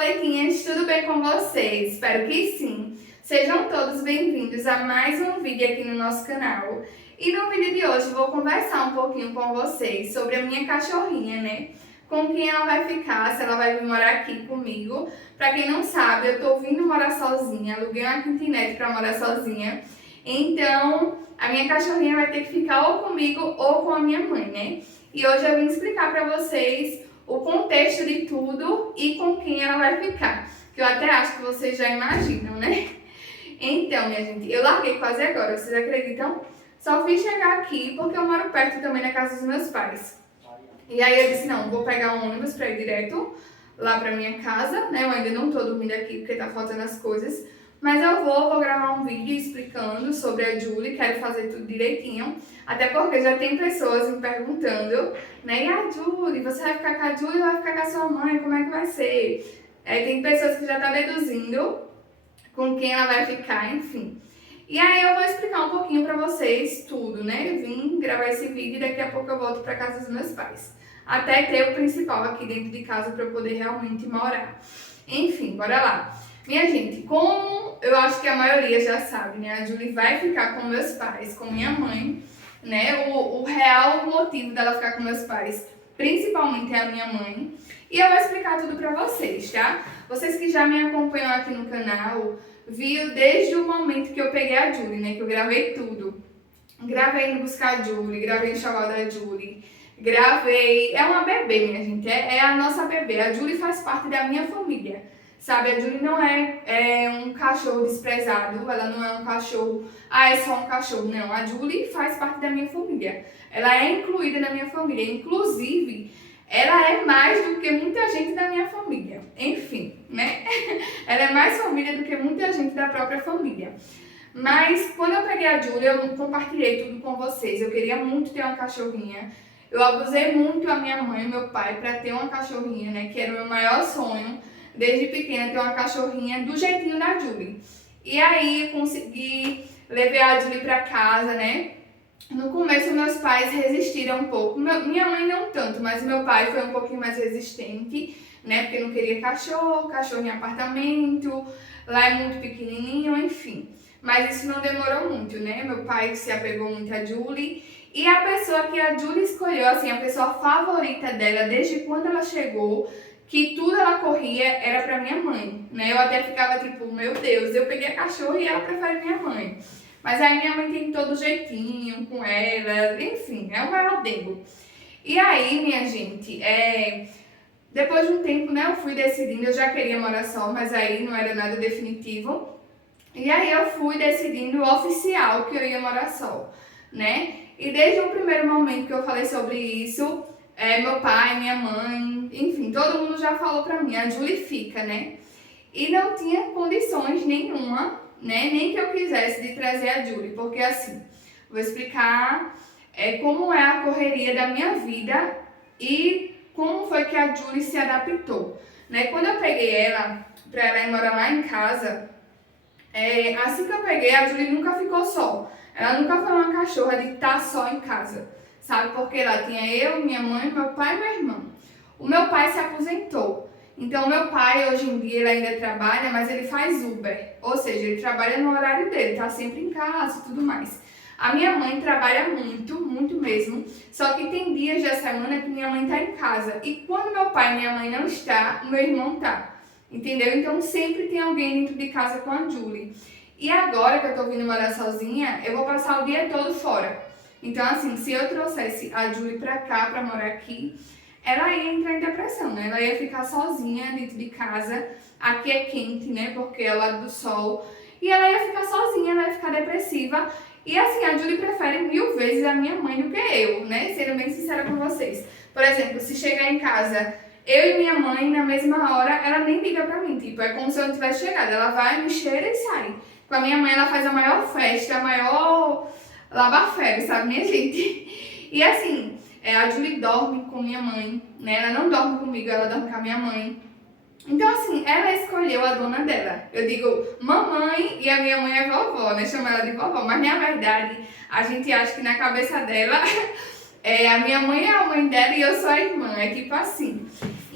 borboletinhas, tudo bem com vocês? Espero que sim. Sejam todos bem-vindos a mais um vídeo aqui no nosso canal. E no vídeo de hoje vou conversar um pouquinho com vocês sobre a minha cachorrinha, né? Com quem ela vai ficar, se ela vai vir morar aqui comigo. Pra quem não sabe, eu tô vindo morar sozinha, aluguei uma kitnet pra morar sozinha. Então, a minha cachorrinha vai ter que ficar ou comigo ou com a minha mãe, né? E hoje eu vim explicar pra vocês o contexto de tudo e com quem ela vai ficar. Que eu até acho que vocês já imaginam, né? Então, minha gente, eu larguei quase agora, vocês acreditam? Só fui chegar aqui porque eu moro perto também na casa dos meus pais. E aí eu disse, não, vou pegar um ônibus pra ir direto lá pra minha casa, né? Eu ainda não tô dormindo aqui porque tá faltando as coisas. Mas eu vou gravar um vídeo explicando sobre a Julie, quero fazer tudo direitinho. Até porque já tem pessoas me perguntando, né? E a Julie, você vai ficar com a Julie ou vai ficar com a sua mãe? Como é que vai ser? Tem pessoas que já estão deduzindo com quem ela vai ficar, enfim. E aí eu vou explicar um pouquinho pra vocês tudo, né? Eu vim gravar esse vídeo e daqui a pouco eu volto pra casa dos meus pais. Até ter o principal aqui dentro de casa pra eu poder realmente morar. Enfim, bora lá. Minha gente, como eu acho que a maioria já sabe, né? A Julie vai ficar com meus pais, com minha mãe, né? O real motivo dela ficar com meus pais, principalmente, é a minha mãe. E eu vou explicar tudo pra vocês, tá? Vocês que já me acompanham aqui no canal, viu desde o momento que eu peguei a Julie, né? Que eu gravei tudo. Gravei indo buscar a Julie, gravei enxoval da Julie, gravei... É uma bebê, minha gente, é a nossa bebê. A Julie faz parte da minha família. Sabe, a Julie não é um cachorro desprezado, ela não é um cachorro, é só um cachorro, não. A Julie faz parte da minha família, ela é incluída na minha família, inclusive, ela é mais do que muita gente da minha família, enfim, né? Ela é mais família do que muita gente da própria família. Mas, quando eu peguei a Julie, eu não compartilhei tudo com vocês, eu queria muito ter uma cachorrinha. Eu abusei muito a minha mãe e meu pai para ter uma cachorrinha, né, que era o meu maior sonho. Desde pequena ter uma cachorrinha do jeitinho da Julie. E aí consegui levar a Julie pra casa, né? No começo meus pais resistiram um pouco. Minha mãe não tanto, mas meu pai foi um pouquinho mais resistente, né? Porque não queria cachorro em apartamento, lá é muito pequenininho, enfim. Mas isso não demorou muito, né? Meu pai se apegou muito a Julie. E a pessoa que a Julie escolheu, assim, a pessoa favorita dela desde quando ela chegou, que tudo ela corria, era pra minha mãe, né? Eu até ficava tipo, meu Deus, eu peguei a cachorra e ela prefere minha mãe. Mas aí minha mãe tem todo jeitinho com ela, enfim, é o maior dego. E aí, minha gente, depois de um tempo, né, eu fui decidindo, eu já queria morar só, mas aí não era nada definitivo. E aí eu fui decidindo oficial que eu ia morar só, né? E desde o primeiro momento que eu falei sobre isso, meu pai, minha mãe, enfim, todo mundo já falou pra mim, a Julie fica, né? E não tinha condições nenhuma, né, nem que eu quisesse de trazer a Julie, porque assim, vou explicar como é a correria da minha vida e como foi que a Julie se adaptou, né? Quando eu peguei ela, pra ela ir morar lá em casa, assim que eu peguei, a Julie nunca ficou só, ela nunca foi uma cachorra de estar só em casa. Sabe, porque lá tinha eu, minha mãe, meu pai e meu irmão. O meu pai se aposentou. Então, meu pai, hoje em dia, ele ainda trabalha, mas ele faz Uber. Ou seja, ele trabalha no horário dele, tá sempre em casa e tudo mais. A minha mãe trabalha muito, muito mesmo. Só que tem dias da semana que minha mãe tá em casa. E quando meu pai e minha mãe não está, meu irmão tá. Entendeu? Então, sempre tem alguém dentro de casa com a Julie. E agora que eu tô vindo morar sozinha, eu vou passar o dia todo fora. Então, assim, se eu trouxesse a Julie pra cá, pra morar aqui, ela ia entrar em depressão, né? Ela ia ficar sozinha dentro de casa. Aqui é quente, né? Porque é lado do sol. E ela ia ficar sozinha, ela ia ficar depressiva. E, assim, a Julie prefere 1000 vezes a minha mãe do que eu, né? Sendo bem sincera com vocês. Por exemplo, se chegar em casa, eu e minha mãe, na mesma hora, ela nem liga pra mim. Tipo, é como se eu não tivesse chegado. Ela vai, me cheira e sai. Com a minha mãe, ela faz a maior festa, a maior... lava-férias, sabe, minha gente? E assim, a Julie dorme com minha mãe, né? Ela não dorme comigo, ela dorme com a minha mãe. Então, assim, ela escolheu a dona dela. Eu digo mamãe e a minha mãe é vovó, né? Chama ela de vovó. Mas, na verdade, a gente acha que na cabeça dela, a minha mãe é a mãe dela e eu sou a irmã. É tipo assim.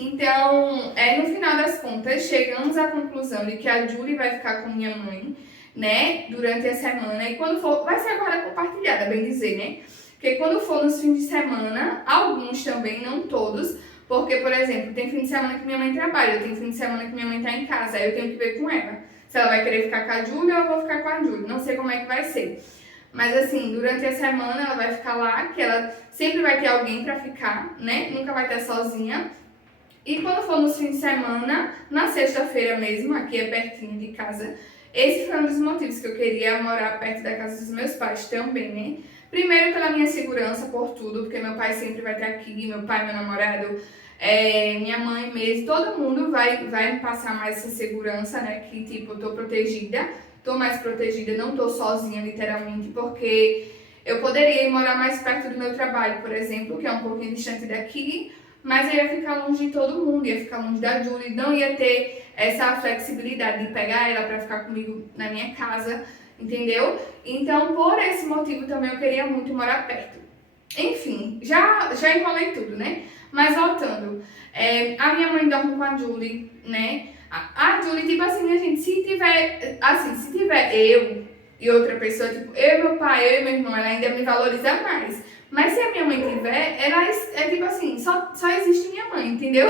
Então, no final das contas, chegamos à conclusão de que a Julie vai ficar com minha mãe, né, durante a semana. E quando for, vai ser agora compartilhada, bem dizer, né? Porque quando for nos fins de semana, alguns também, não todos, porque, por exemplo, tem fim de semana que minha mãe trabalha, tem fim de semana que minha mãe tá em casa, aí eu tenho que ver com ela. Se ela vai querer ficar com a Júlia ou eu vou ficar com a Júlia, não sei como é que vai ser. Mas assim, durante a semana ela vai ficar lá, que ela sempre vai ter alguém pra ficar, né? Nunca vai estar sozinha. E quando for nos fins de semana, na sexta-feira mesmo, aqui é pertinho de casa, esse foi um dos motivos que eu queria morar perto da casa dos meus pais também, né? Primeiro pela minha segurança, por tudo, porque meu pai sempre vai estar aqui, meu pai, meu namorado, minha mãe mesmo, todo mundo vai me passar mais essa segurança, né? Que tipo, eu tô protegida, tô mais protegida, não tô sozinha literalmente, porque eu poderia ir morar mais perto do meu trabalho, por exemplo, que é um pouquinho distante daqui, mas eu ia ficar longe de todo mundo, ia ficar longe da Julie, não ia ter essa flexibilidade de pegar ela pra ficar comigo na minha casa, entendeu? Então, por esse motivo também eu queria muito morar perto. Enfim, já enrolei tudo, né? Mas voltando, a minha mãe dorme com a Julie, né? A Julie, tipo assim, minha gente, se tiver eu e outra pessoa, tipo, eu, meu pai, eu e meu irmão, ela ainda me valoriza mais. Mas se a minha mãe tiver, ela é tipo assim, só existe minha mãe, entendeu?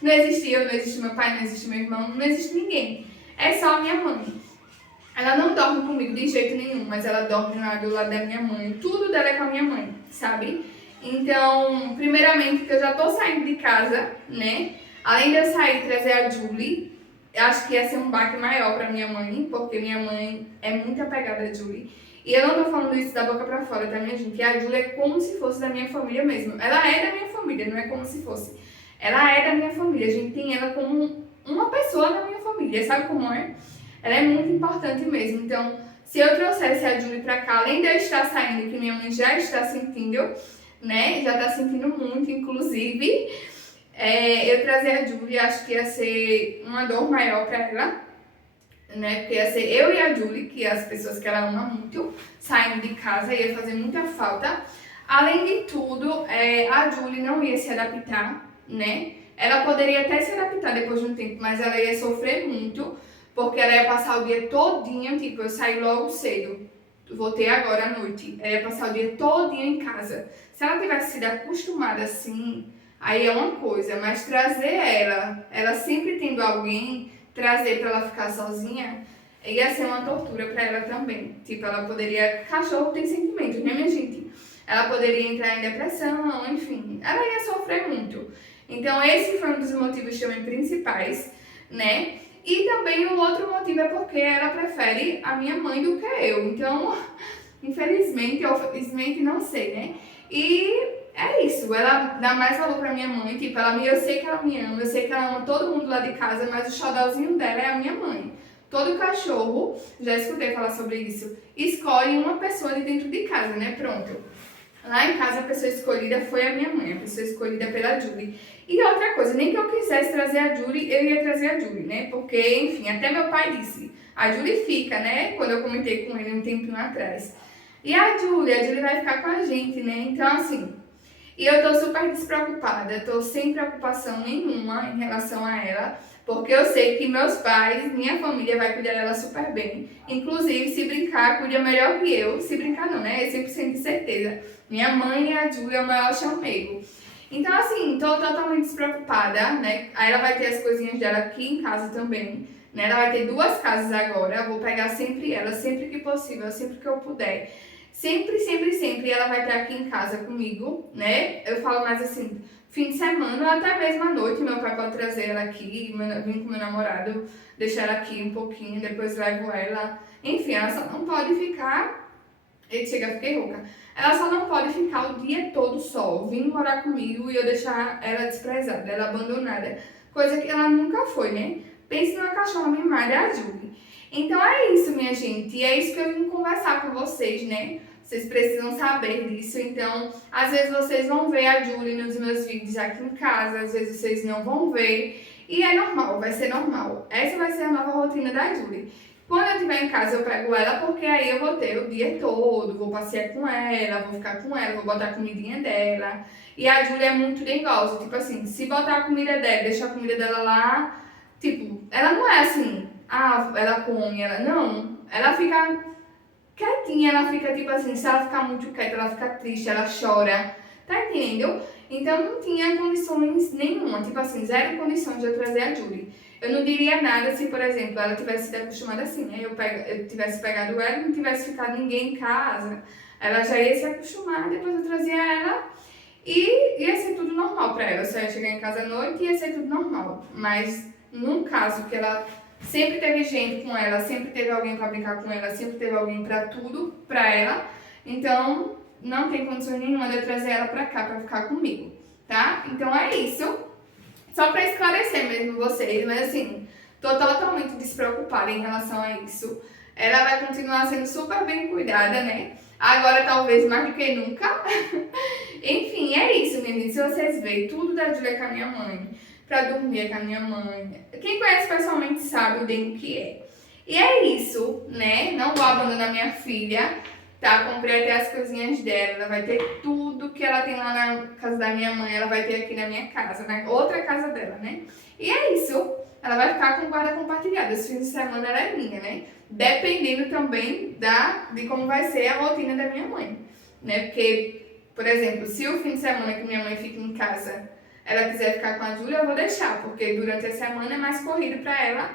Não existe eu, não existe meu pai, não existe meu irmão, não existe ninguém. É só a minha mãe. Ela não dorme comigo de jeito nenhum, mas ela dorme lá do lado da minha mãe. Tudo dela é com a minha mãe, sabe? Então, primeiramente, que eu já tô saindo de casa, né? Além de eu sair e trazer a Julie, eu acho que ia ser um baque maior pra minha mãe, porque minha mãe é muito apegada a Julie. E eu não tô falando isso da boca pra fora, tá, minha gente? A Julie é como se fosse da minha família mesmo. Ela é da minha família, não é como se fosse. Ela é da minha família. A gente tem ela como uma pessoa da minha família, sabe como é? Ela é muito importante mesmo. Então, se eu trouxesse a Julie pra cá, além de eu estar saindo, que minha mãe já está sentindo, né? Já tá sentindo muito, inclusive, eu trazer a Julie, acho que ia ser uma dor maior pra ela, né? Porque ia ser eu e a Julie, que é as pessoas que ela ama muito, saindo de casa, ia fazer muita falta. Além de tudo, a Julie não ia se adaptar, né? Ela poderia até se adaptar depois de um tempo, mas ela ia sofrer muito, porque ela ia passar o dia todinho, tipo, eu saí logo cedo, voltei agora à noite, ela ia passar o dia todinho em casa. Se ela tivesse sido acostumada assim, aí é uma coisa, mas trazer ela sempre tendo alguém, trazer pra ela ficar sozinha, ia ser uma tortura pra ela também. Tipo, ela poderia, cachorro tem sentimentos, né, minha gente? Ela poderia entrar em depressão, enfim, ela ia sofrer muito. Então esse foi um dos motivos também principais, né? E também o outro motivo é porque ela prefere a minha mãe do que eu. Então, infelizmente ou felizmente, não sei, né? E é isso, ela dá mais valor pra minha mãe. Tipo, eu sei que ela me ama, eu sei que ela ama todo mundo lá de casa, mas o xodózinho dela é a minha mãe. Todo cachorro, já escutei falar sobre isso, escolhe uma pessoa de dentro de casa, né? Pronto. Lá em casa a pessoa escolhida foi a minha mãe, a pessoa escolhida pela Julie. E outra coisa, nem que eu quisesse trazer a Julie, eu ia trazer a Julie, né? Porque, enfim, até meu pai disse, a Julie fica, né? Quando eu comentei com ele um tempinho atrás. E a Julie vai ficar com a gente, né? Então, assim, e eu tô super despreocupada, tô sem preocupação nenhuma em relação a ela, porque eu sei que meus pais, minha família vai cuidar dela super bem. Inclusive, se brincar, cuida melhor que eu. Se brincar não, né? É 100% de certeza. Minha mãe e a Julie é o maior chamego. Então, assim, tô totalmente despreocupada, né? Aí ela vai ter as coisinhas dela aqui em casa também, né? Ela vai ter 2 casas agora, eu vou pegar sempre ela, sempre que possível, sempre que eu puder. Sempre, sempre, sempre ela vai estar aqui em casa comigo, né? Eu falo mais assim, fim de semana ou até mesmo à noite, meu pai pode trazer ela aqui, vir com meu namorado, deixar ela aqui um pouquinho, depois levo ela. Enfim, ela só não pode ficar... Eita, chega, fiquei rouca. Ela só não pode ficar o dia todo só, vindo morar comigo e eu deixar ela desprezada, ela abandonada. Coisa que ela nunca foi, né? Pense numa cachorra mimada, a Julie. Então é isso, minha gente. E é isso que eu vim conversar com vocês, né? Vocês precisam saber disso. Então, às vezes vocês vão ver a Julie nos meus vídeos aqui em casa, às vezes vocês não vão ver. E é normal, vai ser normal. Essa vai ser a nova rotina da Julie. Quando eu estiver em casa, eu pego ela, porque aí eu vou ter o dia todo, vou passear com ela, vou ficar com ela, vou botar a comidinha dela. E a Júlia é muito dengosa, tipo assim, se botar a comida dela, deixar a comida dela lá, tipo, ela não é assim, ela come, ela não, ela fica quietinha, ela fica tipo assim, se ela ficar muito quieta, ela fica triste, ela chora, tá entendendo? Então não tinha condições nenhuma, tipo assim, zero condições de eu trazer a Julie. Eu não diria nada se, por exemplo, ela tivesse sido acostumada assim, né? Eu tivesse pegado ela e não tivesse ficado ninguém em casa. Ela já ia se acostumar, depois eu trazia ela e ia ser tudo normal pra ela. Só ia chegar em casa à noite e ia ser tudo normal. Mas num caso que ela sempre teve gente com ela, sempre teve alguém pra brincar com ela, sempre teve alguém pra tudo pra ela, então não tem condições nenhuma de eu trazer ela pra cá pra ficar comigo, tá? Então é isso. Só pra esclarecer mesmo vocês, mas assim, tô totalmente despreocupada em relação a isso. Ela vai continuar sendo super bem cuidada, né? Agora talvez mais do que nunca. Enfim, é isso, meninas. Se vocês verem, tudo da Júlia é com a minha mãe, pra dormir é com a minha mãe. Quem conhece pessoalmente sabe o bem que é. E é isso, né? Não vou abandonar minha filha, tá? Comprei até as coisinhas dela, ela vai ter tudo que ela tem lá na casa da minha mãe, ela vai ter aqui na minha casa, na outra casa dela, né? E é isso, ela vai ficar com guarda compartilhada, os fins de semana ela é minha, né? Dependendo também de como vai ser a rotina da minha mãe, né? Porque, por exemplo, se o fim de semana que minha mãe fica em casa, ela quiser ficar com a Júlia, eu vou deixar, porque durante a semana é mais corrido pra ela.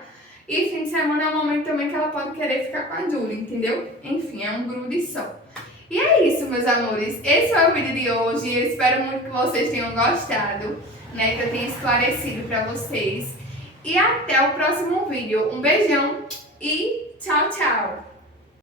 E fim de semana é um momento também que ela pode querer ficar com a Júlia, entendeu? Enfim, é um grude só. E é isso, meus amores. Esse foi o vídeo de hoje. Eu espero muito que vocês tenham gostado, né? Que eu tenha esclarecido pra vocês. E até o próximo vídeo. Um beijão e tchau, tchau!